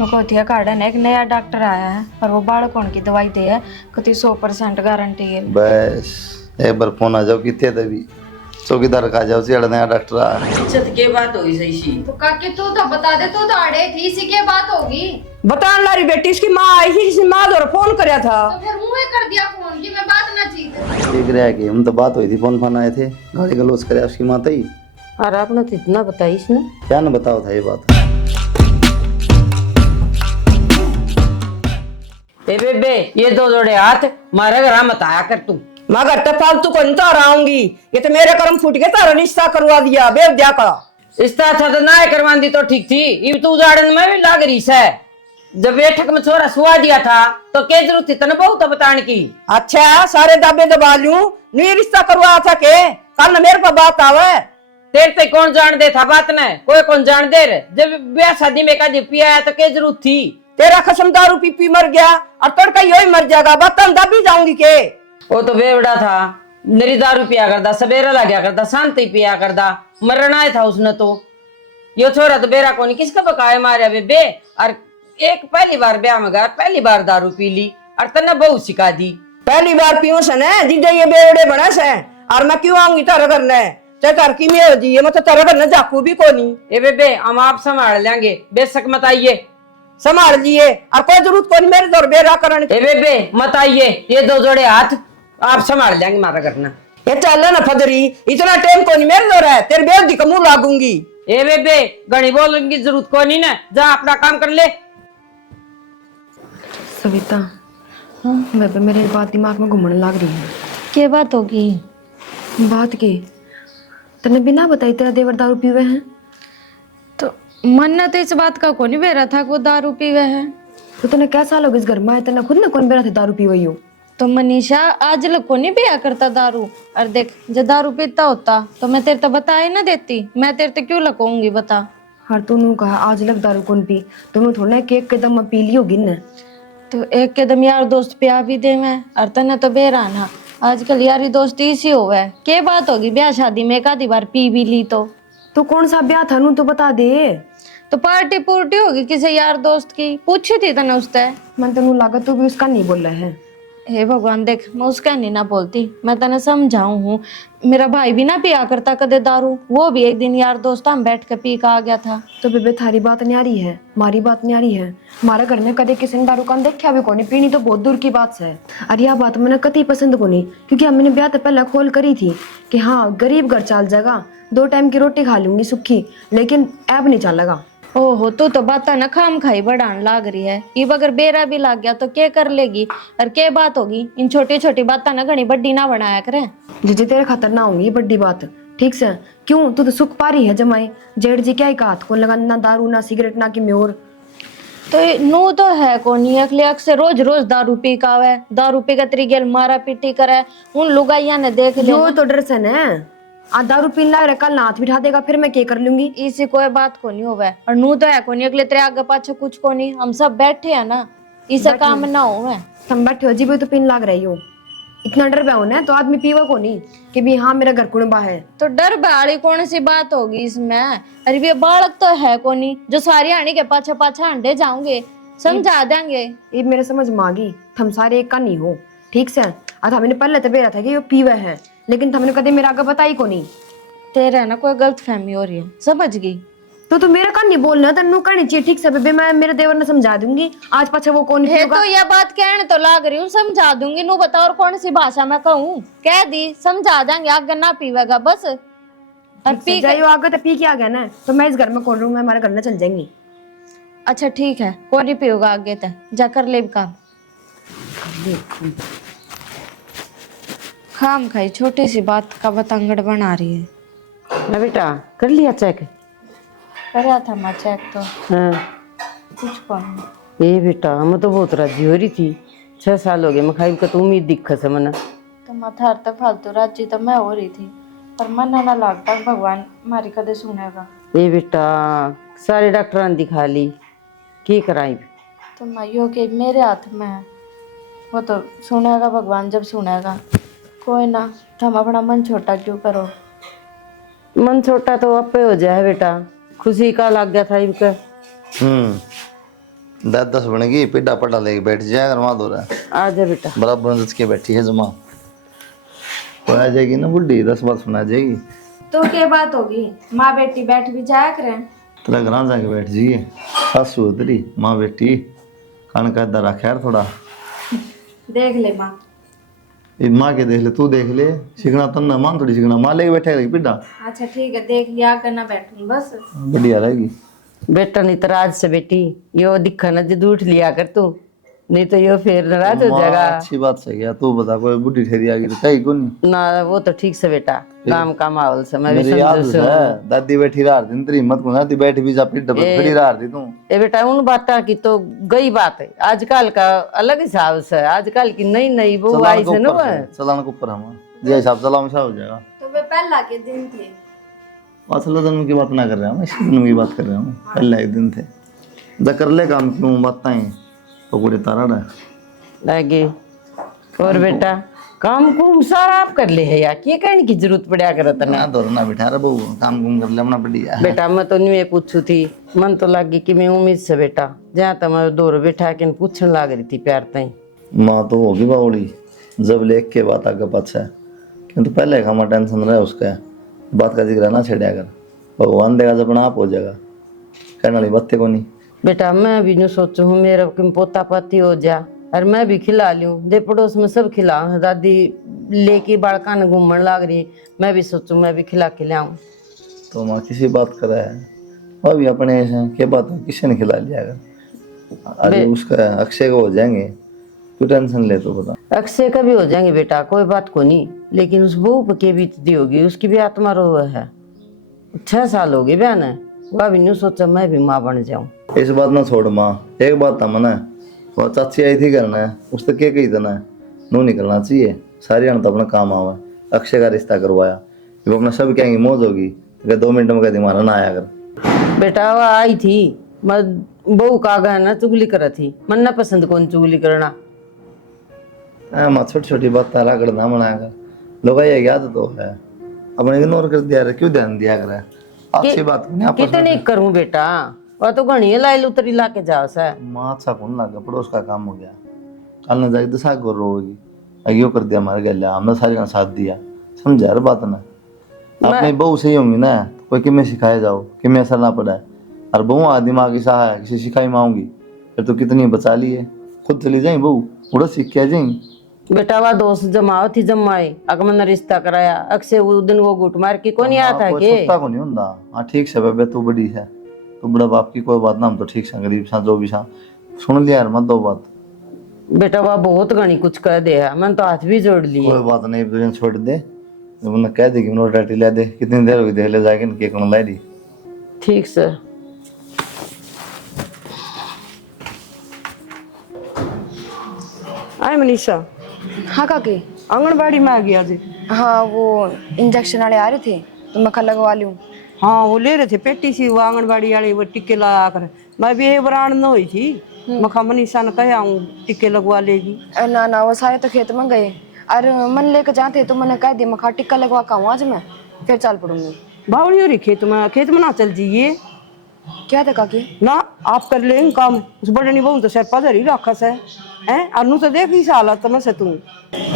नकोथिया कार्डन एक नया डॉक्टर आया है पर वो बालकों की दवाई दे है कति 100% गारंटी है। बस एक बार फोन आ जाओ कितने तभी चौकीदार का जाओ सियाड़ा नया डॉक्टर आ इज्जत के बात होगी सही सी। तो काकी तू तो बता दे, तू तो अड़े थी, इसी की बात होगी। बताने लारी बेटी इसकी माँ आई थी जिसने माँ द्वारा फोन कराया था। तो फिर मुंह कर दिया फोन की मैं बात ना चीत। ठीक रहा कि हम तो बात हुई थी फोन आए थे गाड़ी गलोच करे उसकी माता ही और आपने तो इतना बताई इसने क्या न बताओ था ये बात। ए बेबे ये दो जोड़े हाथ मारे घर मत आया कर तू। मैं घर तक फालतू को नहीं तारा आऊंगी, ये तो मेरे कर्म फूट के तारा रिश्ता करवा दिया बेवद्या का। रिश्ता था तो ना करवान दी तो ठीक थी, ये तू उदाहरण में भी लाग रही है। जब बैठक में छोरा सुहा दिया था तो क्या जरूरत थी तने बहुत बताने की। अच्छा सारे दाबे दबा लूं, नहीं रिश्ता करवा था के कल न मेरे पर बात आवे। तेरे पे कौन जान दे था बात ने, कोई कौन जान दे रे। जब ब्याह शादी में का पिया है तो क्या जरूरत थी। तेरा खसम दारू पी पी मर गया और तड़का यही मर जाएगा, बात दाबी जाऊंगी के। वो तो बेवड़ा था, मेरी दारू पिया करता, सवेरा लगा करता, शांति पिया करता, मरना था उसने। तो यो छोरा तो बेरा कोनी किसका पकाए मारे बेबे। और एक पहली बार ब्याह में गया, पहली बार दारू पी ली और तन्ने बहुत सिखा दी। पहली बार पियो से न जिजे ये बेवड़े बना से और मैं क्यों आऊंगी तारा घर ने चाहे घर की में हो जी मैं तो तारा घर न जाकू भी कोनी। ए बेबे हम आप संभाल लेंगे, बेशक मत आइए। संभाल लिए और कोई जरूरत कोनी मेरे दौर बेरा करने की। ए बेबे मत आइए, ये दो जोड़े हाथ आप संभाल लेंगे मारा करना। ये चल ना फदरी इतना टाइम कोनी मेरे दौर है, तेरे बेवदी का मुंह लागूंगी। ए बेबे घड़ी बोलने की जरूरत को नहीं ना, जा अपना काम कर ले। सविता हाँ बेबे मेरे बात दिमाग में घूमने लग रही है। क्या बात होगी? बात की तने बिना बताई तेरा देवर दारू पीवे हैं तो मन तो इस बात का कौन बेरा था कि वो दारू पीवे हैं। तो तने क्या साल हो गए इस घर में आए, तने खुद ना कौन बेरा थे दारू पीवे हो। तो मनीषा आज लग को नहीं पिया करता दारू, और देख जब दारू पीता होता तो मैं तेरे तो बता ही ना देती, मैं तेरे तो क्यों लकोऊंगी बता। हर तूने कहा आज लग दारू कौन पी, तुमने थोड़ा केक कदम में पी ली होगी न। तो एक कदम यार दोस्त पिया भी दे मैं, और तने तो बेरा ना आजकल यारी दोस्ती इसी हो है। क्या बात होगी ब्याह शादी में एक आधी बार पी भी ली तो कौन सा ब्याह था नू तो बता दे। तो पार्टी पुर्टी होगी किसी यार दोस्त की, पूछी थी तने उससे। मन तेनू लागत तू भी उसका नहीं बोल रहा है। हे भगवान देख मैं उसका नहीं ना बोलती, मैं तने समझाऊं हूँ। मेरा भाई भी ना पिया करता कदे दारू, वो भी एक दिन यार दोस्त हम बैठ के पी का आ गया था। तो बेबे थारी बात न्यारी है, मारी बात न्यारी है। हमारे घर में कदे किसी ने दारू का देखा भी कोनी, पीनी तो बहुत दूर की बात है। और यह बात मैंने कति पसंद कोनी, क्योंकि हमने ब्याह तो पहले खोल करी थी कि हाँ गरीब घर चल जाएगा, 2 टाइम की रोटी खा लूंगी सुखी, लेकिन ऐब नहीं चलेगा। ओहो तू तो बात ना खाम खाई बढ़ान लाग रही है। इब अगर बेरा भी लाग गया तो क्या कर लेगी, और क्या बात होगी। इन छोटी छोटी बात ना घनी बड्डी ना बनाया करे। जीजी तेरे खातर ना होंगी बड्डी बात, ठीक से। क्यों तू तो सुख पा रही है जमाई, जेठ जी क्या ही हाथ को लगा ना दारू ना सिगरेट ना की म्योर। तो नू तो है कोनी अखले अक्सर रोज रोज दारू पी का आवे, दारू पी का तेरी गेल मारा पीटी करे। उन लुगाइया ने देख लिया तो डर से न आ दारू पीन लग रहा कल हाथ बिठा देगा फिर मैं क्या कर लूंगी। इसी कोई बात को नहीं होवे, और नू तो है कोनी अगले तेरे आगे पाछे कुछ को नहीं, हम सब बैठे हैं ना, इसे काम ना होवे। तुम बैठे हो जी भी तो पीन लग रही हो, इतना डर बा ना तो आदमी पीवा को नहीं कि भी हाँ मेरा घर कुणबा है। तो डर बाड़ी कौन सी बात होगी इसमें। अरे ये बालक तो है कोनी जो सारी आने के पाछे पाछे अंडे जाओगे, समझा देंगे। ये मेरे समझ में आ गई, हम सारे एक का नहीं हो, ठीक से। और हमने पहले तो बेरा था कि वो पीवे है, लेकिन हमने कदे मेरा आगे बताई को नहीं। तेरा ना कोई गलत फहमी हो रही है, समझ गई। तो मेरा का नहीं बोलना तेनू करनी चाहिए, ठीक से बेबे मैं मेरे देवर ने समझा दूंगी, आज पाछे वो कौन है। तो यह बात कहने तो लाग रही हूँ, समझा दूंगी। नू बता और कौन सी भाषा में कहूँ, कह दी समझा देंगे, आगे ना पीवेगा बस। और पी गई आगे तो पी के आ गया ना, तो मैं इस घर में कौन रहूंगा, हमारे घर में चल जाएंगी। अच्छा ठीक है कौन नहीं पीऊगा आगे तक जाकर ले काम। खाम खाई छोटी सी बात का बतंगड़ बना रही है। ना बेटा कर लिया चेक? करा था मैं चेक तो हाँ कुछ कौन। ये बेटा मैं तो बहुत राजी हो रही थी, 6 साल हो गए मैं खाई का तो उम्मीद दिख से मना। तो माथा तो फालतू राजी तो मैं हो रही थी, पर मन ना लगता भगवान हमारी कदे सुनेगा। ये बेटा सारे डॉक्टर दिखा ली, की कराई। तो माइयो के मेरे हाथ में है, वो तो सुनेगा भगवान जब सुनेगा। कोई ना तुम अपना मन छोटा क्यों करो। मन छोटा तो आपे हो जाए बेटा, खुशी का लग गया था इनका। 10 बनेगी, पिड्डा पड्डा लेके बैठ जाएगा वहां दो रहा आ जा बेटा। बराबर नच के बैठी है जमा। वो आ जाएगी ना बुढ़ी, 10 बात सुना जाएगी। तो क्या बात होगी, माँ बेटी बैठ भी जाया करें। तेरा घर जाके बैठ जाइए, सासू तेरी माँ बेटी कान का इधर रखा यार थोड़ा। देख ले माँ। ये माँ के देख ले, तू देख ले, सीखना तो ना मां थोड़ी सीखना, माँ लेके बैठे रहेगी पिड्डा। अच्छा ठीक है, देख लिया करना बैठूं बस। बढ़िया रहेगी। बेटा नहीं तो राज से बेटी यो दिखा ना जरूर उठ लिया कर तू, नहीं तो यो फिर नाराज हो माँ जाएगा। अच्छी बात सही है, तू बता कोई बुढ़ी ठहरी आ गई तो कहीं को नहीं। ना वो तो ठीक से बेटा, काम का माहौल से मैं भी मेरी याद समझू है दादी बैठी रहा दिन तेरी हिम्मत को ना दी बैठ भी जा पिट पर खड़ी रहा दी तू। ए बेटा उन बात की तो गई बात है, आजकल का अलग हिसाब से, आजकल की नई नई वो आई से ना चलान के ऊपर हम जे हिसाब चलाओ वैसा हो जाएगा। तो वे पहला के दिन थे। असल दिन की बात ना कर रहा हूँ, इसी दिन की बात कर रहा हूँ। पहले एक दिन थे जा कर ले काम, क्यों बताएं तो पूरे तारा रहा लगे। और बेटा काम कुम सारा आप कर ले है यार, ये कहने की जरूरत पड़ा करत ना। ना दौड़ना बिठा रहा बहू, काम कुम कर ले अपना बढ़िया। बेटा मैं तो नहीं पूछू थी, मन तो लगी कि मैं उम्मीद से बेटा जहाँ तक मैं दौर बैठा के पूछने लग रही थी प्यार तई। माँ तो होगी बावड़ी जब लेख के बात आगे पाछा, किंतु पहले का हमारा टेंशन रहा उसका बात का जिक्र ना छेड़ा कर, भगवान देगा जब अपना आप हो जाएगा, कहने वाली बातें को नहीं। बेटा मैं भी नहीं सोचू हूँ मेरा पोता पति हो जा और मैं भी खिला लूँ, दे पड़ोस में सब खिला, दादी लेके बड़का न घूमने लग रही, मैं भी सोचूं मैं भी खिला के लाऊं। तो माँ किसी बात कर रहा है, वह भी अपने क्या बात है, किसी ने खिला लिया अगर अरे उसका अक्षय को हो जाएंगे, क्यों टेंशन ले तो बता। अक्षय का भी हो जाएंगे बेटा, कोई बात को नहीं, लेकिन उस बहू पर के बीतती होगी, उसकी भी आत्मा रो है। 6 साल हो गए बहन है, वह भी नहीं सोचा मैं भी माँ बन जाऊं। इस बात ना छोड़ माँ, एक बात था मना, वो चाची आई थी करना है, उस तक क्या कही था ना, नू निकलना चाहिए, सारी अन तो अपना काम आवा। अक्षय का रिश्ता करवाया, वो अपना सब कहेंगे मौज होगी, तो 2 मिनट में कहती मारा ना आया कर। बेटा वो आई थी, मैं बहू का गया ना चुगली कर थी, मन ना पसंद कौन चुगली करना। माँ छोटी छोटी बात तारा कर ना मनाया कर, लोग ये याद तो है, अपने इग्नोर कर दिया, क्यों ध्यान दिया कर, अच्छी बात को नहीं। कितनी करूं बेटा, वह तो घनी लाई उतरी ला के जाओ सा। माँ अच्छा कौन लगा, पड़ोस का काम हो गया, कल न जाके दशा कर रोगी, अगियो कर दिया हमारे गया, हमने सारी का साथ दिया, समझा यार बात ना। अपनी बहू सही होंगी ना, कोई किमें सिखाया जाओ, किमें असर ना पड़ा है, और बहू आ दिमाग की सहा है, किसी सिखाई मांगी फिर तो कितनी बचा ली है, खुद चली जाए बहू, पूरा सीख के आ जाएंगी। बेटा वह दोस्त जमाओ थी जमाए, अगर मैंने रिश्ता कराया, अक्सर वो दिन वो गुट मार के कौन याद था के को नहीं होता। हाँ ठीक से बेबे, तू बड़ी है, तो बड़ा बाप की कोई बात ना, हम तो ठीक से गरीब सा जो भी सा सुन लिया यार, मत दो बात। बेटा वह बहुत घनी कुछ कह दे है, मैंने तो हाथ भी जोड़ लिए। कोई बात नहीं, तुझे छोड़ दे, मैंने कह दी कि मैंने रोटी ला दे, कितनी देर हुई देख ले जाके केक ला दी। ठीक सर। आए मनीषा, हाँ काकी। आंगनबाड़ी में आ गया जी। हाँ वो इंजेक्शन वाले आ रहे थे तो मैं कल लगवा लूँ। हाँ वो ले रहे थे पेटी सी, वो आंगनबाड़ी वाले वो टिक्के लगा कर, मैं भी एक ब्रांड न हुई थी, मैं मनीषा ने कहा आऊँ टिक्के लगवा लेगी। ना ना वो सारे तो खेत में गए, और मन लेकर जाते तो मैंने कह दिया मैं टिक्का लगवा के आऊँ आज मैं, फिर चल पड़ूंगी। बावड़ी हो रही खेत में ना चल जाइए क्या था काकी? ना, आप कर लेंगे काम, उस बड़नी बहू तो सिर पधर ही रखस है हैं, अनु तो देख इस हालत में से तू।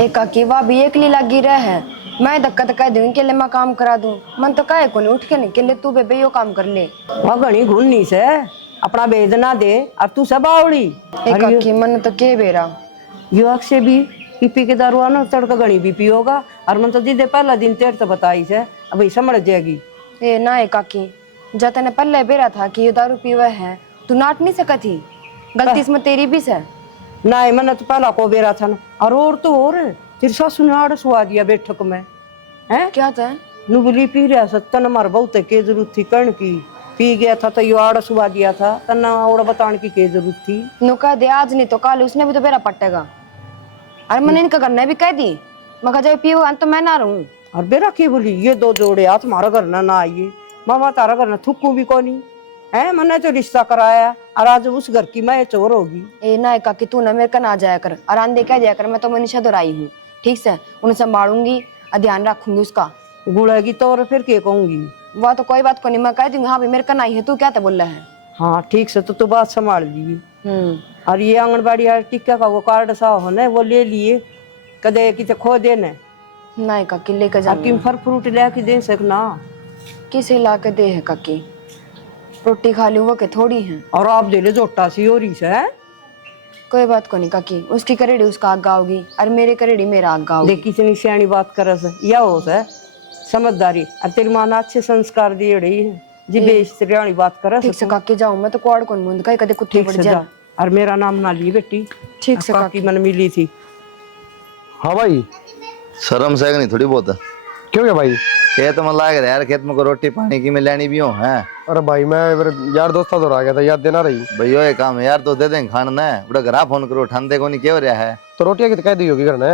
एक काकी वह भी एक ली लगी रह है, मैं धक्का धक्का दूं के लिए मैं काम करा दूं, मन तो काहे को नहीं उठ के नहीं के लिए तू बेबे यो काम कर ले। वह घनी घुन्नी से अपना वेदना दे, और तू सब बावड़ी। एक काकी मन तो के बेरा यो अक्षय भी पी के दारू आना तड़का घनी भी पी होगा, और मन तो दीदे पहला दिन तेर तो बताई से अब समझ जाएगी। ए ना एक काकी, जब तने पहले बेरा था कि ये दारू पीवा है, तू नाट नहीं सका थी, गलती इसमें तेरी भी से ना, मैंने तो पहला को बेरा था ना, और तो और तेरी सासू ने आड़ सुहा दिया बैठक में है। क्या था? नुबली पी रहा सत्तन मार बहुत के जरूरत थी कर्ण की, पी गया था तो यो आड़ सुहा दिया था, तना और बताने की के जरूरत थी। नु कह दे आज नहीं तो कल उसने भी तो बेरा पटेगा, अरे मैंने इनका करना भी कह दी, मैं जब पीओ तो मैं ना रहूं। और बेरा की बोली ये 2 जोड़े हाथ मारा करना ना आइए, मामा तारा करना थुक्कू भी कोनी है, मैंने तो रिश्ता कराया और आज उस घर की मैं चोर होगी। ए ना काकी तू ना मेरे का ना जाया कर, आराम दे कह दिया कर, मैं तो मनीषा दोराई हूँ, ठीक से उन्हें संभालूंगी और ध्यान रखूंगी उसका। गुड़ेगी तो और फिर क्या कहूंगी, वह तो कोई बात को नहीं, मैं कह दूंगी हाँ भाई मेरे का नहीं है, तू क्या बोल रहा है। हाँ ठीक से तो तू बात संभाल ली। और ये आंगनबाड़ी वाले टीका का वो कार्ड सा हो ना वो ले लिए, कदे किते खो देने नहीं काकी लेकर जा। किन फल फ्रूट लेके दे सकना। किसे ला के दे है काकी, रोटी खा लूँ वो के थोड़ी है। और आप दे ले जोटा सी हो रही से। कोई बात को नहीं काकी, उसकी करेड़ी उसका आगा होगी और मेरे करेड़ी मेरा आगा होगी। देख कितनी सियाणी बात कर से, या हो से समझदारी। और तेरी माँ ने अच्छे संस्कार दिए रही है जी, बेइज्जती वाली बात कर। ठीक से काकी जाऊं मैं तो क्वाड कौन मुंद का कदे कुत्ते पड़ जा। और मेरा नाम ना लिए बेटी। ठीक से काकी मन मिली थी। हाँ भाई। शर्म से नहीं थोड़ी बहुत क्यों क्या भाई? खेत में लाग रहा यार, खेत में को रोटी पानी की में लेनी भी हो है। अरे भाई मैं यार दोस्तों तो आ गया था, याद देना रही। भैया ये काम है यार, तो दे देंगे खाना ना, बड़ा घर फोन करो ठानते को नहीं क्यों रहा है। तो रोटियां कितने कह दी होगी घर ने?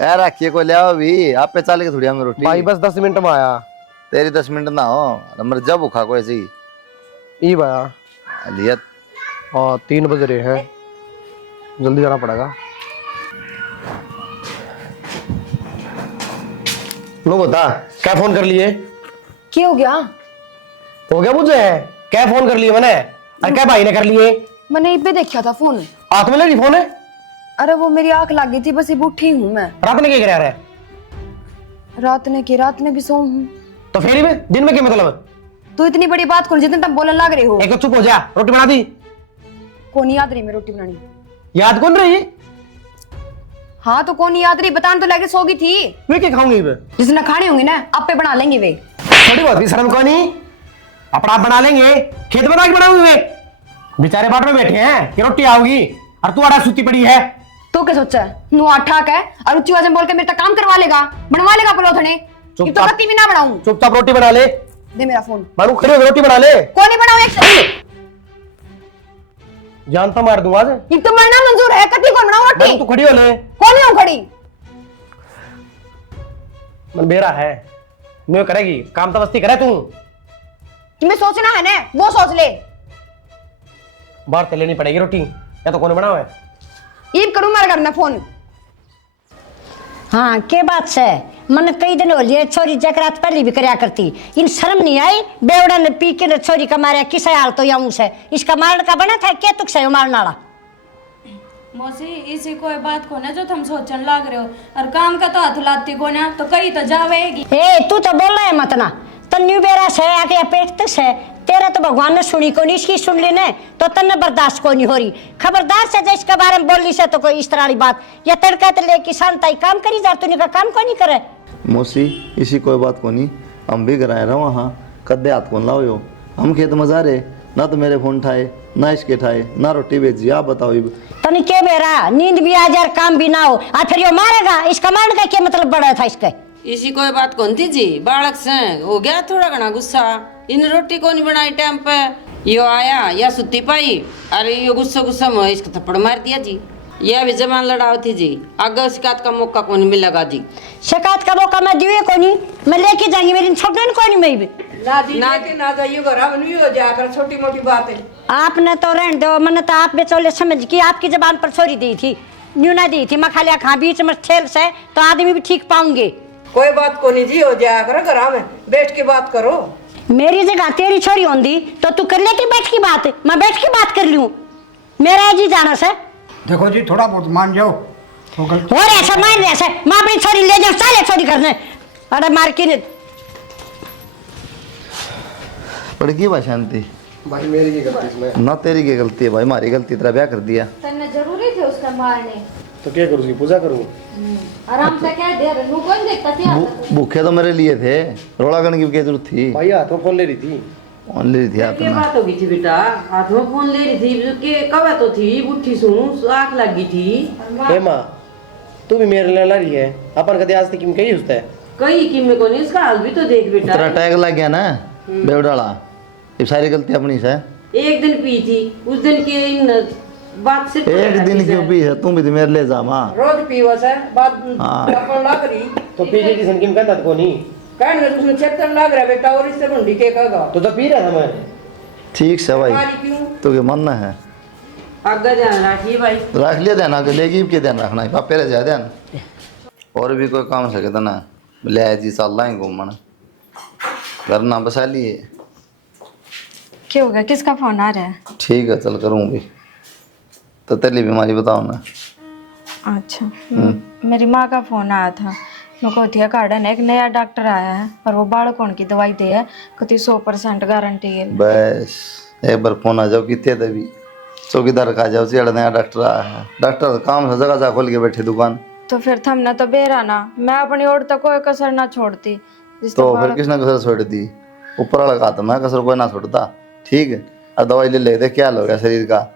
यार रखिए को ले आओ भी, आप पे चाल के थोड़ी हमें रोटी। भाई बस 10 मिनट में आया। तेरी 10 मिनट ना हो, मर जब भूखा को ऐसी ई भाया लियत। हाँ 3 बज रहे हैं, जल्दी जाना पड़ेगा। लो बता क्या फोन कर लिए? क्या हो गया? हो गया मुझे क्या फोन कर लिए मैंने? अरे क्या भाई ने कर लिए? मैंने इब्बे देखा था फोन। हाथ में लगी फोन है? अरे वो मेरी आंख लग गई थी, बस अब उठी हूँ मैं। रात में क्या कर रहा है? रात ने भी सो हूँ। तो फेरी में दिन में क्या मतलब? तो इतनी बड़ी बात कौन, जितने तुम बोलने लग रहे हो। एक तो चुप हो जा, रोटी बना दी। कौन याद रही मैं रोटी बनानी? याद कौन रही? हाँ तो कौन याद रही, बताने तो लगे सोगी थी। वे क्या खाऊंगी? जिसने खानी होंगी ना आपे बना लेंगे वे। थोड़ी बहुत भी शर्म को नहीं, अपना आप बना लेंगे, खेत में जाके बनाऊंगी वे। बेचारे बाट में बैठे हैं कि रोटी आओगी और तू आड़ा सूती पड़ी है। तो क्या सोचा है? नु आठाक है और उच्ची आवाज में बोल के मेरे तक काम करवा लेगा, बनवा लेगा पलोथने। तो बत्ती भी ना बनाऊं। चुपचाप रोटी बना ले। दे मेरा फोन। मारू खड़ी होकर रोटी बना ले। कौन नहीं बनाऊं एक जान तो मार दूंगा आज। ये तो मरना मंजूर है, कति कौन बनाऊं रोटी? तू खड़ी हो ले। कौन नहीं हूं खड़ी? मन बेरा है, मैं करेगी काम तो बस्ती करे तू। तुम्हें सोचना है ना, वो सोच ले। बाहर ते लेनी पड़ेगी रोटी, या तो कौन बनाओ है? ईब करूं मार करना फोन। हाँ के बात से मन कई दिन हो लिए छोरी जकरात पहली भी करया करती, इन शर्म नहीं आई? बेवड़ा ने पी के छोरी का मारे किस हाल तो याऊं से इसका मारने का बना था क्या तुक से मारने वाला? मौसी इसी कोई बात को ना जो तुम सोचने लग रहे हो, और काम का तो हाथ लाती को ना तो कहीं तो जावेगी। ए तू तो बोल रहा है मत ना, तन्यू बेरा से आके पेट तक से तेरा तो भगवान ने सुनी को नहीं, इसकी सुन ली ने तो तन्ने बर्दाश्त को नहीं हो रही। खबरदार से इसके बारे में बोल ली से तो कोई इस तरह वाली बात या तड़का तो ले किसान ताई काम करी जा, तूने का काम को नहीं करे। मौसी इसी कोई बात को नहीं, हम भी कराए रहा वहाँ कदे हाथ कौन लाओ यो, हम खेत में जा रहे ना, तो मेरे फोन ठाए ना इसके ठाए ना रोटी भेजी। आप बताओ तनी के बेरा नींद भी आ जाए काम भी ना हो, आ फिर यो मारेगा, इसका मारने का क्या मतलब बड़ा था इसके? इसी कोई बात कौन थी जी, बालक से हो गया थोड़ा घना गुस्सा, इन रोटी को नहीं बनाई टाइम पे, यो आया या सुती पाई, अरे यो गुस्सा में इसको थप्पड़ मार दिया जी। यह भी जबान लड़ाओ थी जी, आगे शिकायत का मौका कौन मिलेगा जी। शिकायत का मौका मैं दिए को नहीं, मैं लेके जाएंगी, मेरी छोटन को नहीं मैं भी ना दी लेके ना जाइयो घर अब नहीं हो जाकर छोटी मोटी बात है। आपने तो रहने दो, मैंने तो आप बेचौले समझ की आपकी जबान पर छोरी दी थी, न्यू ना दी थी। मैं खालिया खा बीच में ठेल से तो आदमी भी ठीक पाऊंगे। कोई बात को नहीं जी, हो जाया करो घर में बैठ के बात करो। मेरी जगह तेरी छोरी होंगी तो तू कर लेती बैठ की बात, मैं बैठ के बात कर लूं, मेरा जी जाना से। देखो जी थोड़ा बहुत मान जाओ और ऐसा मान ऐसा मैं अपनी छोरी ले जाऊं, साले छोरी करने अरे मार के पड़ गई भाई शांति। भाई मेरी की गलती इसमें ना तेरी की गलती है भाई, हमारी गलती, तेरा ब्याह कर दिया। तन्ने जरूरी थे उसका मारने। तो क्या करूँगी? पूजा करूँ? आराम से कह दे, रू कौन देखता क्या? भूखे तो मेरे लिए थे, रोड़ा करने की क्या जरूरत थी? भाई हाथ में फोन ले रही थी। फोन ले रही थी हाथ ये में। बात हो गई थी बेटा, हाथ में फोन ले रही थी के कब तो थी बुट्ठी सू आंख लग गई थी। हे माँ तू भी मेरे लिए लड़ी है, अपन कदे आज तक किम कही उसते कई कि में को नहीं, इसका हाल भी तो देख बेटा। तेरा टैग लग गया ना बेवडाला, ये सारी गलती अपनी से। एक दिन पी थी, उस दिन के इन बात से एक दिन क्यों पी है? तुम भी तो मेरे ले जा माँ। रोज पीवा से बात हाँ। अपन लग रही तो पीछे की संकीम कहता को नहीं कहने उसने चक्कर लग रहा बेटा, और इससे ढूंढी के कहेगा तो पी रहा था मैं। ठीक से भाई, हमारी क्यों तो क्या मानना है? आगे ध्यान रखिए भाई। रख लिया ध्यान, आगे लेगी के ध्यान रखना है पापे रह जा ध्यान। और भी कोई काम सके तो ना ले जी साल लाएं घूमना, घर ना बसा लिए। क्या हो गया, किसका फोन आ रहा है? ठीक है चल करूँ भी। तो तेरी बीमारी बताओ ना। अच्छा, मेरी माँ का फोन आया था। मुकोथिया गार्डन एक नया डॉक्टर आया है और वो बालकों की दवाई दे है, कहती 100% गारंटी है। बस एक बार फोन आ जाओ कितने तभी चौकीदार का जाओ चढ़ नया डॉक्टर आया है। डॉक्टर काम से जगह खोल के बैठे दुकान। तो फिर थमने तो बेरा ना, मैं अपनी ओर तक कोई कसर ना छोड़ती। तो फिर किसने कसर छोड़ दी? ऊपर वाला कहा था मैं कसर कोई ना छोड़ता। ठीक है, अब दवाई ले लेते क्या हो गया शरीर का।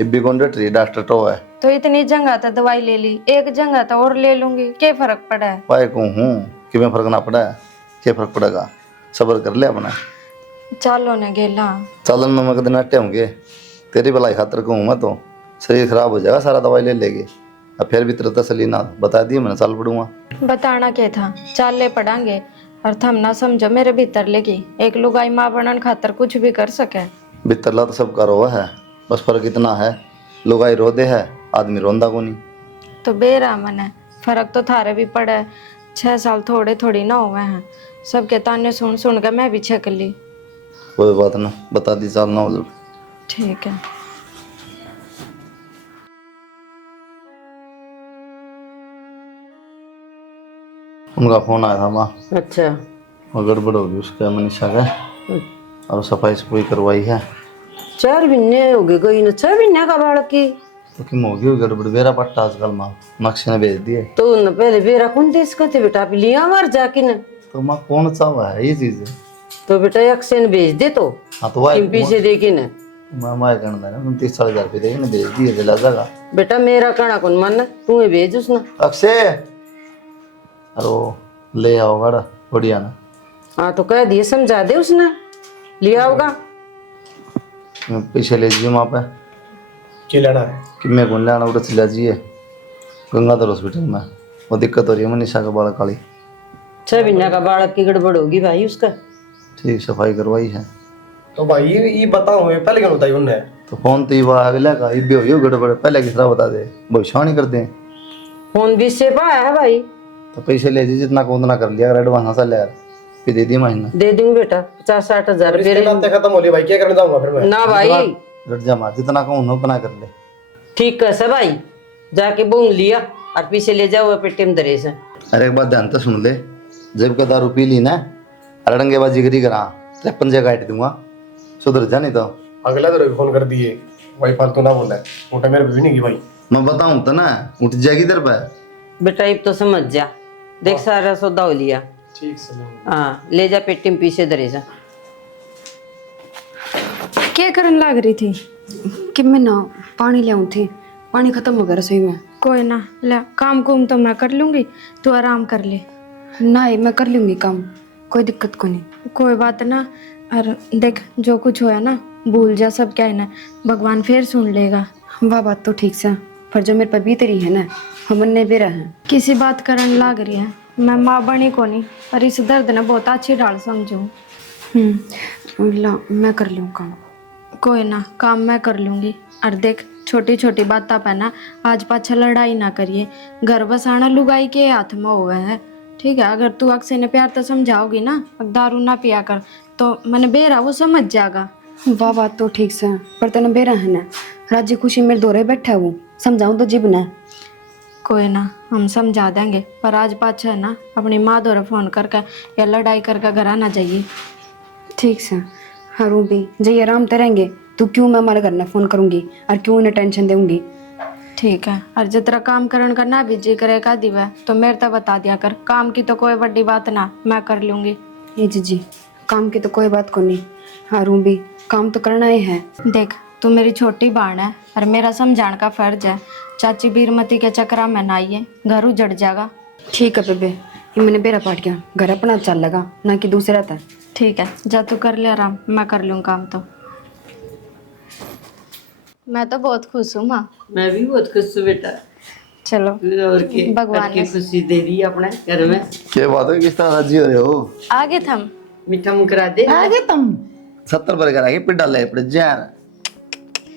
इब्बी कॉन्ट्रेक्टर डॉक्टर तो है। तो इतनी जगह तो दवाई ले ली, एक जगह तो और ले लूंगी, क्या फर्क पड़ा है? पाए को हूँ कि मैं फर्क ना पड़ा है, क्या फर्क पड़ेगा। सब्र कर ले अपना। चलो न गेला। चलन में मैं दिन अट्टे होंगे तेरी भलाई खातर कहूँ मैं तो। शरीर खराब हो जाएगा सारा दवाई ले लेगी। अब फिर भी तेरे तसली ना बता दी मैंने चल पड़ूंगा। बताना क्या था, चाल ले पड़ांगे और थम ना समझो मेरे भीतर लेगी। एक लुगाई माँ बनन खातर कुछ भी कर सके। बितरला तो सबका रोवा है, बस फर्क इतना है लुगाई रोदे है आदमी रोंदा को नहीं। तो बेरा मन है, फर्क तो थारे भी पड़ा है। 6 साल थोड़े थोड़ी ना हुए हैं, सबके ताने सुन सुन के मैं भी छक ली। कोई बात ना, बता दी चाल ना हो। ठीक है। उनका फोन आया था माँ, अच्छा, और गड़बड़ होगी उसका मनीषा का, और सफाई सफाई करवाई है। 4 महीने हो गए गई ना, 6 महीने का बालक की। तो क्यों होगी वो गड़बड़? बेरा पट्टा आजकल माँ नक्शे ने भेज दिए। तो न पहले बेरा कौन देश का थे बेटा, लिया मार जाके न। तो माँ कौन सा हुआ है ये चीज? तो बेटा अक्सर भेज दे तो हाँ तो वह पीछे देगी न। माँ कहना था 29,000 रुपये देगी ना, भेज दिए दिला जाएगा। बेटा मेरा कहना कौन मानना, तू ही भेज उसना। अक्षय अरे ले आओ बड़ा बढ़िया ना। हाँ तो कह दिए, समझा दे उसने, लिया होगा। पीछे ले जाइए वहाँ पे क्या लेना है? कि मैं कौन लेना उधर चला जाइए गंगाधर हॉस्पिटल में। वो दिक्कत हो रही है मनीषा का बालक काली। 6 महीने का बालक की गड़बड़ होगी भाई उसका। ठीक सफाई करवाई है। तो भाई ये बताओ मैं पहले क्यों बताई उनने? तो फोन तो ये अगला का ये भी हो गड़बड़ पहले किस तरह बता दे, भविष्यवाणी कर दे। फोन भी से पाया है भाई। तो पैसे ले जी जितना को उतना कर लिया, अगर एडवांस सा ले यार फिर दे दिए महीना। दे दूंगी बेटा 50-60 हजार रुपये। नाते खत्म हो लिया भाई, क्या करने जाऊंगा फिर मैं? ना भाई लट जा मार, जितना कहूँ उतना कर ले। ठीक है सब भाई, जाके बोल लिया और पीछे ले जाओ पेटीएम दरे से। अरे एक बात ध्यान से सुन ले, जब का दारू पी ली ना रड़ंगेबाजी करी करा 53 काट दूंगा, सुधर जा नहीं तो। अगला तो फोन कर दिए भाई, फालतू ना बोला है, मोटा मेरे भी नहीं की भाई। मैं बताऊं तो ना उठ जाएगी इधर पे। बेटा अब तो समझ जा, देख सारा सौदा हो लिया। ठीक से हाँ ले जा पेटीएम पीछे दरे से। क्या करन लाग रही थी कि मैं ना पानी ले आऊं थी, पानी खत्म हो गया रसोई में। कोई ना, ले काम कुम तो मैं कर लूंगी, तू आराम कर ले। नहीं मैं कर लूंगी काम, कोई दिक्कत को नहीं। कोई बात ना। और देख जो कुछ होया ना भूल जा, सब क्या है ना भगवान फिर सुन लेगा। वह बात तो ठीक से, पर जो मेरे पर बीत रही है ना हम ने बेरा है। किसी बात करन लाग रही है, मैं माँ बनी को नहीं, पर इस दर्द ने बहुत अच्छी ढाल समझू। ला मैं कर लूँ काम। कोई ना, काम मैं कर लूंगी। और देख छोटी छोटी बातों पर ना आज पाछा लड़ाई ना करिए। घर बसाना लुगाई के हाथ में हुआ है, ठीक है। अगर तू अक्सर ने प्यार तो समझाओगी ना, दारू ना पिया कर, तो मैंने बेरा वो समझ जाएगा। वाह बात तो ठीक से, पर तेने बेरा है ना राजी खुशी मेरे दौरे बैठा है, वो समझाऊं तो जीव ना। कोई ना, हम समझा देंगे, पर आज पाछा है ना अपनी माँ द्वारा फोन करके या लड़ाई करके घर आना चाहिए। ठीक से हाँ रूबी जय आराम करेंगे, तो क्यों मैं हमारे घर में फ़ोन करूँगी और क्यों उन्हें टेंशन दूंगी। ठीक है, और जितना काम करने का ना भी जी करे का दिवा तो मेरे तो बता दिया कर, काम की तो कोई बड़ी बात ना, मैं कर लूँगी। ये जी काम की तो कोई बात को नहीं। हाँ रूबी काम तो करना ही है। देख तू मेरी छोटी बहन है और मेरा समझाने का फर्ज है। चाची बीरमती के चक्रा में ना आइए, घर उजड़ जाएगा। ठीक है बेबे, ये मैंने बेरा पाट गया, घर अपना चल लगा ना कि दूसरा था। ठीक है, जा तू कर ले आराम, मैं कर लूँ काम। तो मैं तो बहुत खुश हूँ माँ। मैं भी बहुत खुश हूँ बेटा। चलो और के भगवान की ने खुशी दे दी अपने घर में। क्या बात है, किस तरह राजी हो रहे हो? आगे थम मीठा मुकरा दे। आगे तुम 70 बर्गर आगे पिट डाले पड़े जान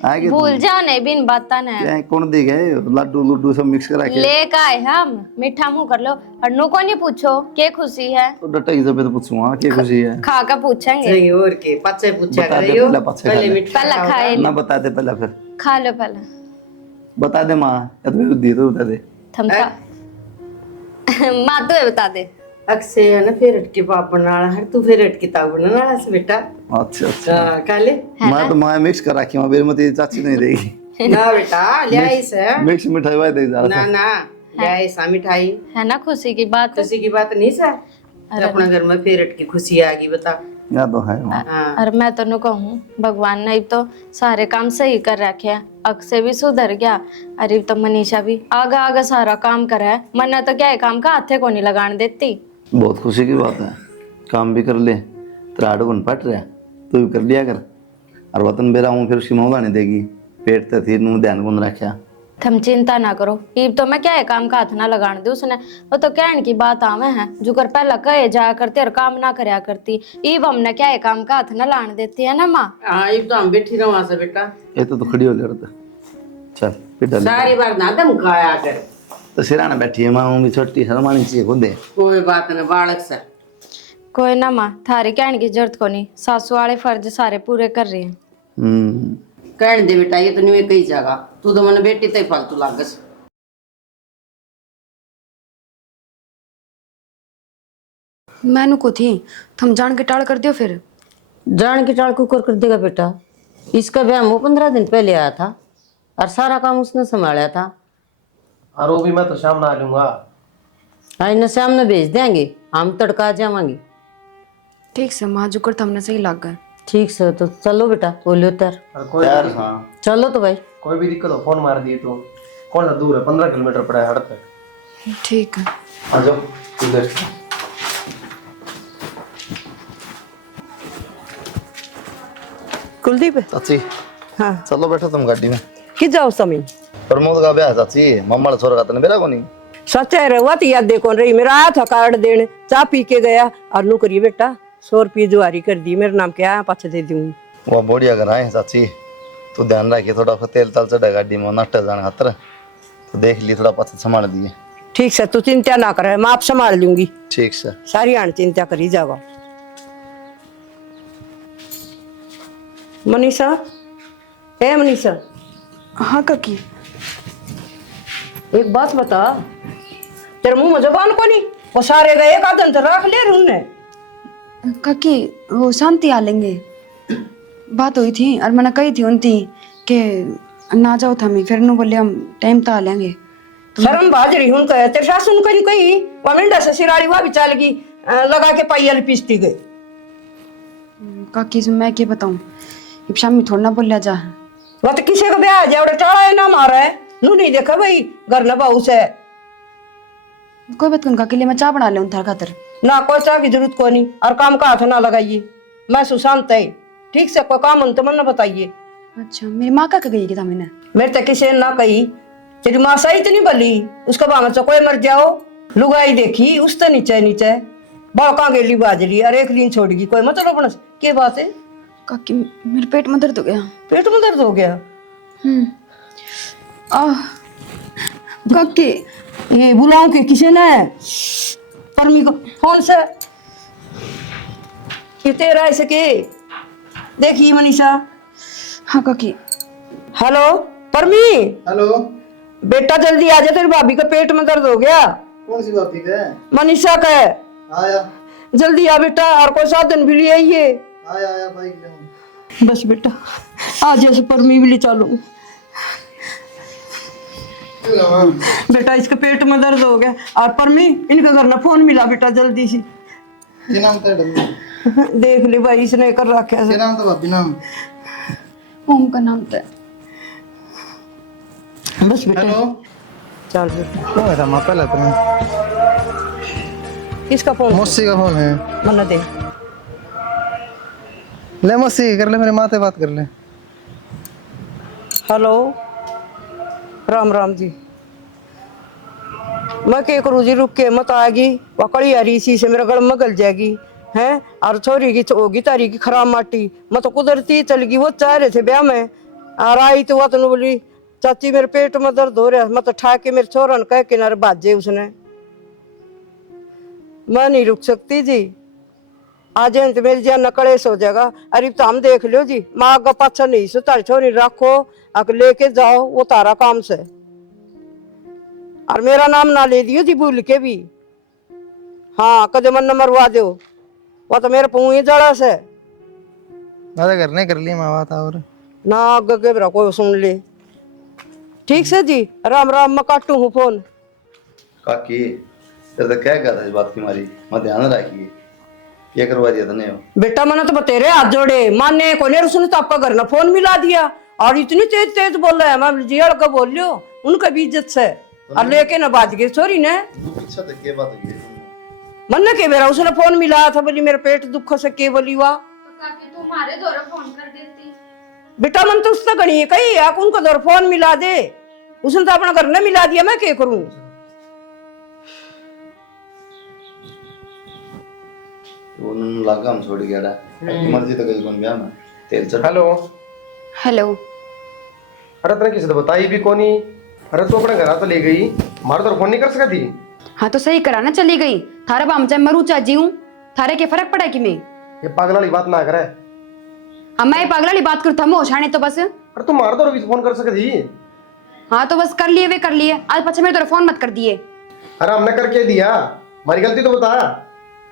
आगे भूल जाने बिन बाता ने क्या कौन दे गए लड्डू लड्डू सब मिक्स करा के ले का है, हम मीठा मुंह कर लो और नु को नहीं पूछो के खुशी है। तो डटा की जब तो पूछूंगा क्या खुशी है। खा कर पूछेंगे। सही और के पच्चे पूछा बता दे करे हो। पहले, पच्चे खा ले। मीठा पहले खाए ना बता दे पहले फिर खा लो पहले। बता दे माँ, या तो दी तो बता दे। थमता माँ तो है बता दे। अक्से है ना फेरट के बाप बनाना है, तू फेरट की ताऊ बनाना से बेटा। अच्छा अच्छा। काले मैं तो माँ मिक्स कर रखी हूँ, मेरी मत चाची नहीं देगी। ना बेटा ले आई से मिक्स मिठाई वाई दे जा ना ना ले आई सा मिठाई। है ना खुशी की बात। खुशी की बात नहीं सा, अपना घर में फेरट की खुशी आ गई बता। या तो है माँ। हाँ और मैं तो कहूँ भगवान ने तो सारे काम सही कर रखे हैं। अक्षय भी सुधर गया, अरे तो मनीषा भी आगा आगा सारा काम करा है। मन्ना तो क्या है काम का हाथे को नहीं लगाने देती। बहुत खुशी की बात है, काम भी कर ले, तेरा आडो गुण पट रहा, तू भी कर लिया कर। और वतन बेरा हूँ फिर उसकी मौला नहीं देगी, पेट ते थी नू ध्यान गुण रखा। तुम चिंता ना करो, ईब तो मैं क्या है काम का हाथ ना लगाने दे उसने। वो तो कहने की बात आवे है, जो कर पहला कहे जाया करते और काम ना करया करती। ईब हमने क्या है काम का हाथ ना लाने देती है ना माँ। हाँ ये तो हम बैठी रहो वहां से बेटा। ये तो खड़ी हो ले चल पिटा ले। सारी बार ना दम खाया कर। तो सिराना बैठी है माँ, भी छोटी शर्मानी चाहिए खुद है। कोई बात ना बालक सा। कोई ना माँ, थारी कहने की जरूरत को नहीं, सासू वाले फर्ज सारे पूरे कर रही हैं। कहने दे बेटा, ये तो नहीं कही जागा, तू तो मन बेटी तय फालतू लागस। मैनू को थी थम जान के टाल कर दियो फिर। जान की टाल कुकर कर देगा बेटा, इसका ब्याह वो 15 दिन पहले आया था और सारा काम उसने संभाला था। और वो भी मैं तो शाम ना आ लूंगा। आज न शाम में भेज देंगे, हम तड़का आ जावांगे। ठीक से माँ, जुकर थमने सही लग गए। ठीक से तो चलो बेटा, बोलियो तर। और कोई हाँ चलो तो भाई। कोई भी दिक्कत हो फोन मार दिए तो। कौन सा दूर है, 15 किलोमीटर पड़ा है हड़ तक। ठीक है। आ जाओ इधर। कुलदीप चाची हाँ चलो बैठो तुम गाड़ी में। कि जाओ समी प्रमोद का ब्याह है चाची, मम्मा छोरा का तने बेरा को नहीं। सच है रहुआ तो याद देखो रही, मेरा आया था कार्ड देने, चाह पी के गया और नू करिए बेटा 100 रुपये जुआरी कर दी, मेरे नाम क्या पाछे दे दूंगी। वो बढ़िया कर आए चाची, तू ध्यान रखिए थोड़ा तेल ताल चढ़ा गाड़ी में नट जाने खातर, तो देख ली थोड़ा पाछे संभाल दिए। ठीक से तू चिंता ना करे, मैं आप संभाल लूंगी। ठीक से। सारी आन चिंता करी जाओ। मनीषा है मनीषा। हाँ काकी। एक बात बता, तेरे मुंह में जबान को नहीं, वो सारे गए एक आदन तो रख ले उनने। काकी वो शांति आ लेंगे, बात हुई थी और मैंने कही थी उनती कि ना जाओ थमी, फिर नु बोले हम टाइम तो आ लेंगे। शर्म बाजरी हूं कहे, तेरे सासू ने कहीं कही वो मिंडा से सिराड़ी वहां भी चल गई, लगा के पाई पीसती गई। काकी से मैं क्या बताऊं, अब शामी थोड़ा ना बोलिया जा। वो तो किसी का ब्याह जावड़े टाड़ा है ना मारा है, नू नहीं देखा भाई घर न बाहू से। कोई बात नहीं काकी, ले मैं चाय बना ले थार खातर। ना कोई चाह की जरूरत को नहीं, और काम का हाथ ना लगाइए, मैं सुशांत है। ठीक से कोई काम हो तो मन बताइए। अच्छा मेरी माँ का गई कि था मैंने। मेरे तक किसी ने ना कही, तेरी माँ सही तो नहीं बली, उसका भाव कोई मर जाओ, लुगाई देखी उस तो नीचे नीचे बाका गेली बाजरी और एक दिन छोड़ गई, कोई मतलब अपना क्या बात है। काकी मेरे पेट में दर्द हो गया। पेट में दर्द हो गया। काकी ये बुलाऊं के किसी ने परमी को फोन से, ये तेरा ऐसे के देखिए मनीषा। हाँ काकी। Hello permit. हेलो बेटा जल्दी आ जा, तेरी भाभी का पेट में दर्द हो गया। कौन सी बात है? मनीषा का है। आया जल्दी आ बेटा, और कोई साधन भी ले आइए। आया बाइक ले। बस बेटा आज ऐसे परमी भी ले चलो। बेटा इसके पेट में दर्द हो गया, और परमी इनका घर ना फोन मिला बेटा जल्दी से। ये नाम तेरा देख ले भाई इसने कर रखा है। ये नाम तो भाभी नाम। ओम का नाम तो बस बेटा हेलो चल बेटा। कौन है था माँ पहले तुम्हें? किसका फोन? मौसी का फोन है। मना दे। ले मौसी कर ले, मेरे माँ से बात कर ले। हेलो राम राम जी। मैं क्या करूँ जी, रुक के मत आएगी, वकड़ी आ रही इसी से मेरा गल में गल जाएगी हैं। और छोरी की होगी तारी की खराब माटी, मैं तो कुदरती चल गई, वो चाह रहे थे ब्याह में और आई तो वह तो बोली चाची मेरे पेट में दर्द हो रहा है, मैं तो ठा के मेरे छोरा ने कह किनारे बाजे उसने। मैं नहीं रुक सकती जी, आज तो मेरी जान कलेश हो जाएगा। अरे तो हम देख लो जी, माँ का पाछा नहीं सो तारी छोरी रखो, अक लेके जाओ, वो तारा काम से। और मेरा नाम ना ले दियो जी भूल के भी। हाँ कदे मन न मरवा दो, वो तो मेरे पुंह ही जड़ा से बात करने कर ली माँ बात और ना आगे बेरा कोई सुन ले। ठीक से जी, राम राम, मैं काटू हूँ फोन। काकी तेरे तो क्या कर रहा है इस बात की मारी, मैं ध्यान रखिए क्या करवा दिया तने हो। बेटा मैंने तो बतेरे हाथ जोड़े, माने को नहीं, उसने तो आपका घर ना फोन मिला दिया और इतनी तेज तेज बोल रहा है। मैं जी का बोल लियो उनका भी इज्जत से और लेके ना बाज गए सॉरी ने। अच्छा तो क्या बात है मन के बेरा उसने फोन मिलाया था, बोली मेरे पेट दुख से के बोली हुआ। तो काकी तुम्हारे द्वारा फोन कर देती। बेटा मन तो उससे गणी कही आप उनको दौर फोन मिला दे, उसने तो अपना घर न मिला दिया, मैं क्या करूं। उन्होंने लगा हम छोड़ गया रहा मर्जी तो कहीं कौन गया मैं तेल चढ़। Hello hello. अरे तने किसी ने बताई भी कोनी। अरे तू अपने घर तो ले गई, मारो तो फोन नहीं कर सकती। हाँ तो सही करा ना, चली गई। थारा बाम चाहे मरू चाहे जीऊं, थारे के फर्क पड़ा कि मैं। ये पागल वाली बात ना करे। हाँ मैं पागल वाली बात करता हूँ ओछाने तो बस। अरे तू मार तो फोन कर सकती। हाँ तो बस कर लिए वे कर लिए, आज पछे मेरे तो फोन मत कर दिए। अरे हमने करके दिया, हमारी गलती तो बता।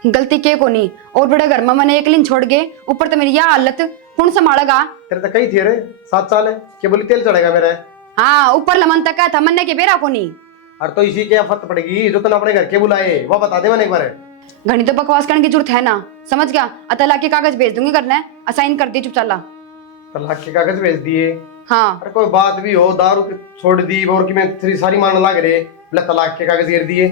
गलती के को नहीं, और बड़े घर में मैंने एक दिन छोड़ गए, ऊपर तो मेरी यह हालत कौन संभालेगा। तेरे तो कही थी रे 7 साल है कि बोली तेल चढ़ेगा मेरे। हाँ ऊपर लमन तक था, मन्ने के बेरा को नहीं। अरे तो इसी के आफत पड़ेगी जो तूने अपने घर के बुलाए, वो बता दे मैंने एक बार। घनी तो बकवास करने की जरूरत है ना, समझ गया। अतला के कागज भेज दूंगी, करना असाइन कर दी, चुप चला। तलाक के कागज भेज दिए। हाँ अरे कोई बात भी हो, दारू छोड़ दी और कि मैं तेरी सारी मान लग रहे बोले तलाक के कागज गिर दिए।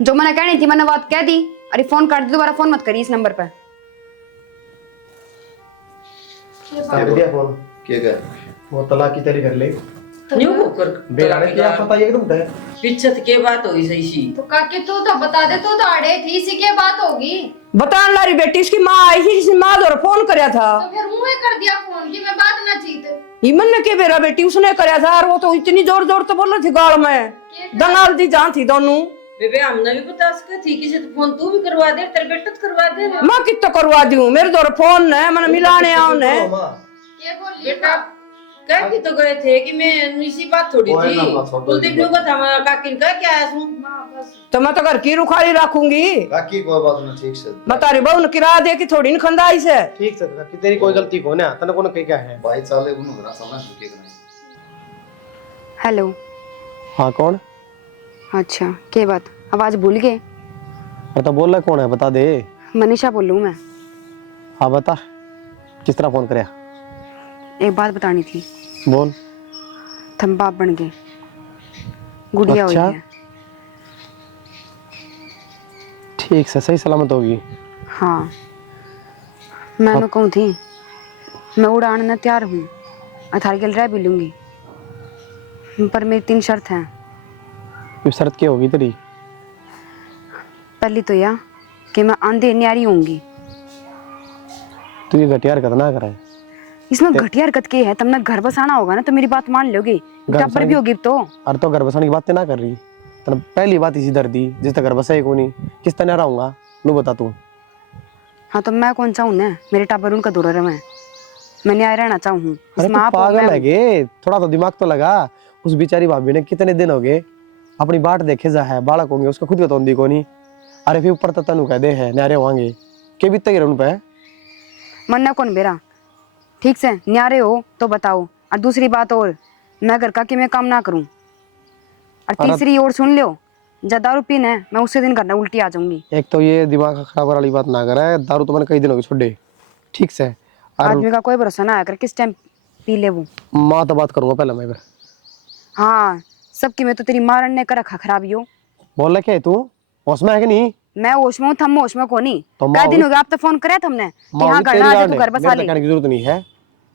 जो मैंने कहनी थी मैंने बात कह दी। अरे फोन कर दी, दोबारा फोन मत करिए इस नंबर पर। कर दिया फोन। क्या कर वो तलाक की तैयारी कर ले। न्यू कर बेरा ने क्या पता ये एकदम है पिछत के बात होई सही सी। तो काकी तू तो बता दे, तू तो अड़े थी, इसी के बात होगी। बताने लारी बेटी इसकी माँ आई थी, जिसने माँ दौर फोन कराया था। तो फिर मुंह कर दिया फोन की मैं बात ना जीत। हिमन ने के बेरा बेटी उसने कराया था, और वो तो इतनी जोर जोर तो बोल रही थी गाल में, दंगाल दी जहाँ थी दोनों। बेबे हमने भी बता सके थी किसी तो फोन तू भी करवा दे, तेरे बेटा तो करवा दे। मैं कितना करवा दूं, मेरे दौर फोन है, मैंने मिलाने आओ ने। ये बोल बेटा कह भी तो गए थे कि मैं इसी बात थोड़ी ओए थी। ना, ना, छोड़ो कुलदीप जी ने को था काकी का क्या है सुन। तो मैं तो घर की रुखाड़ी रखूंगी, काकी कोई बात नहीं ठीक से मैं तारी बहू ने किराया दे की थोड़ी न खंदाई से। ठीक से कि तेरी कोई गलती को ना तने को क्या है। भाई चाले गुनु करा समझ के करना। हेलो। हाँ कौन? अच्छा क्या बात, आवाज भूल गए? अरे तो बोल रहा कौन है बता दे। मनीषा बोल रही हूँ मैं। हाँ बता किस तरह फोन कराया। एक बात बतानी थी। बोल। तुम बाप बन गए, गुड़िया अच्छा? हुई है। ठीक से सही सलामत होगी। हाँ मैं तो कहूँ थी मैं उड़ान में तैयार हूँ, अथार के रह भी लूंगी, पर मेरी 3 शर्त हैं। ये शर्त क्या होगी तेरी? पहली तो यह कि मैं आंधी न्यारी होंगी। तू ये घटिया हरकत ना करे। इसमें घटिया हरकत की है, तुमने घर बसाना होगा ना तो मेरी बात मान लोगे, टप्पर भी होगी तो। अरे तो घर बसाने की बात ना कर रही, तने पहली बात इसी दर्दी जिस तक घर बसाए को नहीं किस तरह रहूंगा नु बता तू। हाँ तो मैं कौन चाहूँ ना, मेरे टाबर उनका दूर रहे, मैं न्याय रहना चाहूँ। अरे तू पागल है गे, थोड़ा तो दिमाग तो लगा। उस बेचारी भाभी ने कितने दिन हो गए अपनी बाट देखे जा है, बालक होंगे उसका खुद का को नहीं। अरे फिर ऊपर तनु कह दे है न्यारे होंगे के भी तक उन पे मन्ना कौन बेरा। ठीक से न्यारे हो तो बताओ, और दूसरी बात और मैं घर का कि मैं काम ना करूं, और तीसरी और सुन लो, जब दारू पीना है मैं उसी दिन करना उल्टी आ जाऊंगी। एक तो ये दिमाग खराब वाली बात ना करे, दारू तो मैंने कई दिन हो गए छोड़े। ठीक से आदमी का कोई भरोसा ना आकर किस टाइम पी ले वो। माँ तो बात करूंगा पहले मैं। हाँ सबकी में तो तेरी मारन ने कर रखा खराबी हो। बोल रहा क्या तू होश में है कि नहीं? मैं होश में हूँ, थम होश में को नहीं। तो कई दिन हो गए आप तो फोन करे हमने कि हाँ घर ना आ जा तू घर बसा ले। कहने की जरूरत नहीं है,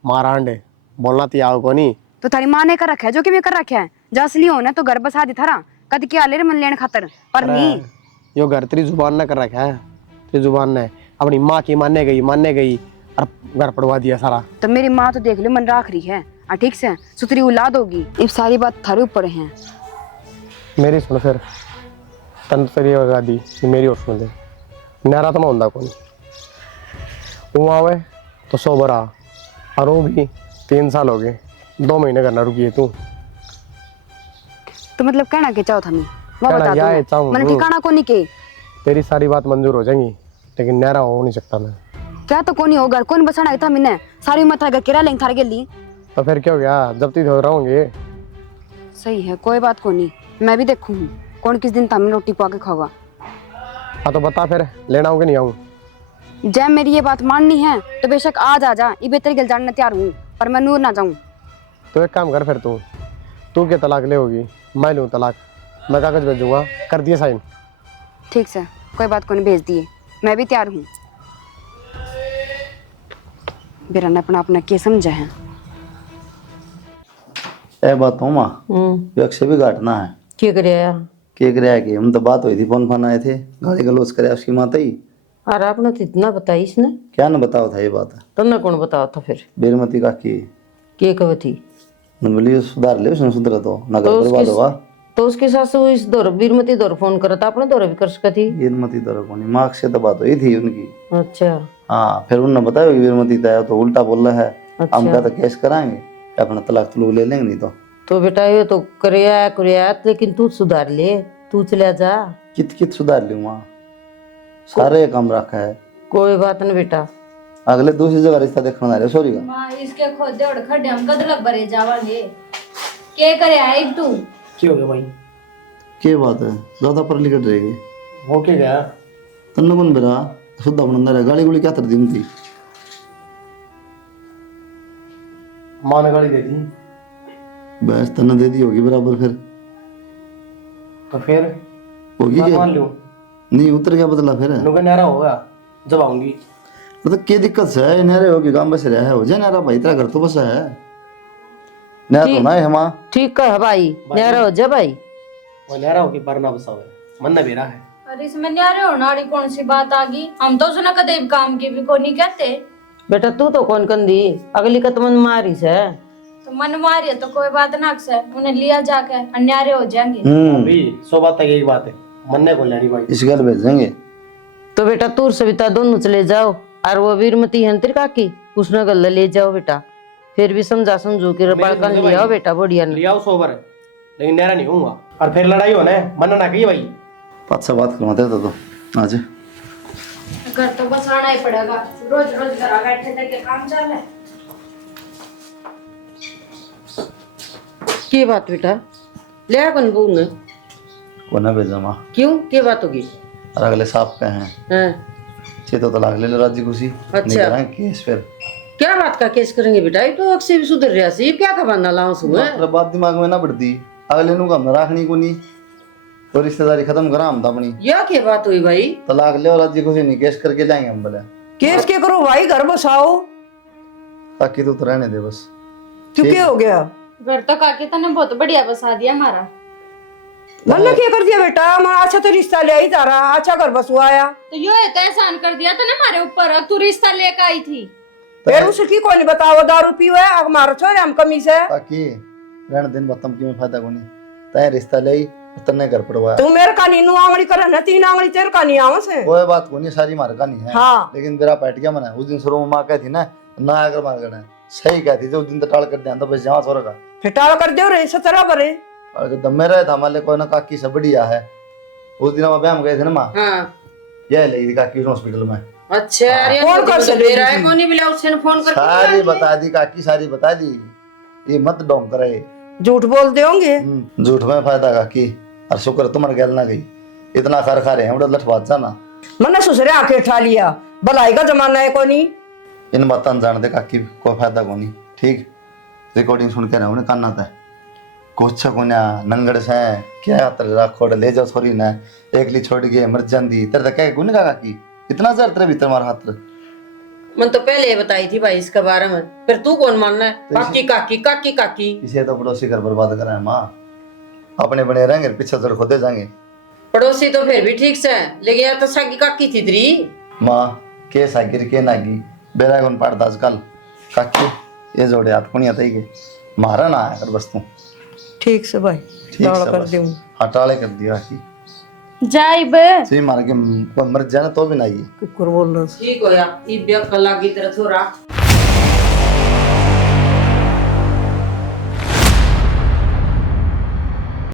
मारांडे बोलना तो आओ को नहीं। तो थारी माँ ने कर रखा है जो कि मैं कर रखा है, जा असली हो ना तो घर बसा दी थारा कद क्या ले मन लेने खातर, पर नहीं। यो घर तेरी जुबान ना कर रखा है, तेरी जुबान ने अपनी माँ की मानने गई और घर पड़वा दिया सारा। तो मेरी माँ तो देख लो मन राख रही है, ठीक से सुतरी औलाद होगी। ये सारी बात थारे ऊपर है। मेरी सुन फिर तन तेरी दी मेरी और सुन दे, नारा तो मैं होंदा कोनी। तू आवे तो 100 बार आ, और वो भी 3 साल हो गए, 2 महीने करना रुकी है तू। तो मतलब कहना के चाहो था मैं कहना बता क्या है, दो चाहूं मैंने हूँ। ठिकाना को नहीं के तेरी सारी बात मंजूर हो जाएंगी, लेकिन नहरा हो नहीं सकता मैं। क्या तो कौन होगा कौन बसाना था मैंने सारी उम्र था किरा लेंगे थारे के लिए। तो फिर क्या हो गया, जब तक हो रहोगे। सही है कोई बात को नहीं, मैं भी देखूँ कौन किस दिन था रोटी पका के खाऊंगा। हाँ तो बता फिर, लेना हो कि नहीं आऊँ? जब मेरी ये बात माननी है तो बेशक आज आ जा, ये बेहतर गल जानने तैयार हूँ, पर मैं नूर ना जाऊँ। तो एक काम कर फिर, तू क्या तलाक ले होगी, मैं लूँ तलाक, मैं कागज भेजूंगा, कर दिए साइन। ठीक से कोई बात को नहीं, भेज दिए, मैं भी तैयार हूँ। बेरा ने अपना अपना के समझा है। ए बात हो माँ, ये अक्षय भी घाटना है। क्या करे यार? के करे कि हम तो बात हुई थी, फोन फान आए थे, गाली गलौज करे उसकी माता ही। अरे आपने तो इतना बताई इसने, क्या न बताओ था ये बात? तुमने कौन बताओ था फिर? बेरमती काकी के कब थी? मैंने बोली सुधार ले, उसने सुधरा तो नगर तो बर्बाद होगा। तो उसके साथ वो इस दौर बीरमती दौर फोन करा था, अपने दौर भी कर सकती थी। बीरमती दौर को नहीं, मार्क्स से तो बात हुई थी उनकी। अच्छा हाँ, फिर उन्होंने बताया कि बीरमती तय तो उल्टा बोल रहा है। अच्छा। हम क्या तो केस कराएंगे, अपना तलाक तलूक ले लेंगे नहीं तो बेटा ये तो करिया, लेकिन तू सुधार ले, तू चला जा। कित कित सुधार लूँ माँ, सारे काम रखा है। कोई बात नहीं बेटा, अगले दूसरी जगह रिश्ता देखने आ रहे, सॉरी का माँ इसके खोदे और खड्डे हम कदलक भरे जावांगे। के करे आई तू? क्या हो गया भाई? क्या बात है, ज्यादा पर लिखट रहेगी। हो क्या गया? तन्ने कौन बेरा शुद्धा बना रहा, गाली गुली क्या तर दी थी? माँ ने गाली दे दी। बस तन्ने दे दी होगी बराबर, फिर तो फिर होगी बात क्या? मान लूं, नहीं उतर क्या बदला फिर? नुका नहरा होगा जब आऊंगी। मतलब क्या दिक्कत है, नहरे होगी काम बस रहा है, हो जाए नहरा भाई, तेरा घर तो बसा है। नहर तो ना है माँ। ठीक है भाई, न्यारा हो जा भाई। वो नहरा होगी पर ना बसा हुआ है, मन ना बेरा है। अरे इसमें न्यारे होने वाली कौन सी बात आ गई? हम तो उसने कदे काम की भी को नहीं कहते। बेटा तू तो कौन कंदी, अगली का तो मन मारी से। तो मन मारी है तो कोई बात ना से उन्हें लिया जाके अन्यारे हो जाएंगे। अभी 100 बात तक यही बात है, मन्ने को लेनी भाई। इस घर भेजेंगे तो बेटा तू और सविता दोनों चले जाओ, और वो वीरमती है तेरी काकी, उसने गल्ला ले जाओ बेटा, फिर भी समझा समझू के बड़का ले आओ बेटा बढ़िया ले आओ 100 बार, लेकिन नहरा नहीं होऊंगा। और फिर लड़ाई होना है, मन्ना ना कही भाई। पाँच से बात करवाते तो आज घर तो बसाना ही पड़ेगा, रोज रोज घर बैठे थे के काम चल है। की बात बेटा, ले आ कौन बहू ने? को ना भेजा माँ, क्यों क्या बात होगी? और अगले साहब का है हाँ, चे तो तलाक ले लो राजी खुशी। अच्छा। नहीं कराएंगे केस फिर। क्या बात का केस करेंगे बेटा? ये तो अक्सर भी सुधर रहा सी, क्या का बहाना लाऊं सुबह? मतलब बात दिमाग में ना बढ़ती, अगले नु हम राखनी को नहीं, तो रिश्तेदारी खत्म करा हम तो अपनी। या क्या बात हुई भाई? तलाक ले और राजी खुशी नहीं, केस करके जाएंगे हम बोले। केस के करो भाई, घर बसाओ। ताकि तो रहने दे बस। क्यों क्या हो गया? घर तो काकी तने बहुत बढ़िया बसा दिया हमारा। मन्ना क्या कर दिया बेटा? मैं अच्छा तो रिश्ता ले आई तारा, अच्छा घर बसवाया। तो यो है तो एहसान कर दिया था ना हमारे ऊपर, अब तू रिश्ता लेकर आई थी। फिर उसकी कोई नहीं बताओ, दारू पीवे हमारा छोरे हम कमी से। ताकि रहने दिन बतम की में फायदा को नहीं, तय रिश्ता ले आई तन्ने घर पड़वाया। तू मेरे का नीनू आंगली करे ना, 3 आंगली तेरे का नहीं आवे से। कोई बात को नहीं, सारी मार का नहीं है। हाँ। लेकिन मेरा पैट गया मना, उस दिन शुरू में माँ कहती ना आकर मार करना है, सही कहती थी उस दिन तो टाल कर दिया, तो बस जहाँ छोरा का फिर टाल कर दो रे 17 बरे। और दमे रहे था हमारे कोई ना काकी से बढ़िया है। उस दिन हम ब्याह में गए थे ना माँ, हाँ यह ले गई काकी हॉस्पिटल में, अच्छा, अरे कौन कर से मेरा है कौन नहीं मिला, उसने फोन करके सारी बता दी काकी, सारी बता दी। ये मत डोंग करे, झूठ बोल देंगे। झूठ में फायदा काकी, और शुक्र तुम्हारे गैल ना गई, इतना खर खा रहे हैं उड़ा लठ बात जाना। मन्ना ससुरे आके उठा लिया, भलाई का जमाना है को नहीं। इन बातों जान दे काकी, कोई फायदा को नहीं। ठीक, रिकॉर्डिंग सुन के ना उन्हें कानना था कुछ को ना नंगड़ से क्या तेरा खोड़ ले जाओ छोरी ना, एकली छोड़ के मर जाती तेरे तक क्या गुन का काकी, इतना जर तेरे भीतर मार हाथ। मन तो पहले ही बताई थी भाई इसके बारे में, फिर तू कौन मानना है? काकी काकी काकी काकी, इसे तो पड़ोसी घर बर्बाद करा है माँ, अपने बने रहेंगे पीछे जड़ खोदे जाएंगे। पड़ोसी तो फिर भी ठीक से है, लेकिन यार तो साकी काकी थी तेरी माँ के सागिर के नागी बेरा गुन पाड़ दाज कल काकी, ये जोड़े हाथ को नहीं आता ही के मारा ना आया कर बस तू। ठीक से भाई, ठीक टाल से कर बस। दूं। हाँ टाले कर दिया कि जाइब सही मार के मर जाना तो भी नहीं है। कुकर बोल रहा ठीक होया ई ब्याह कर लागी तेरा छोरा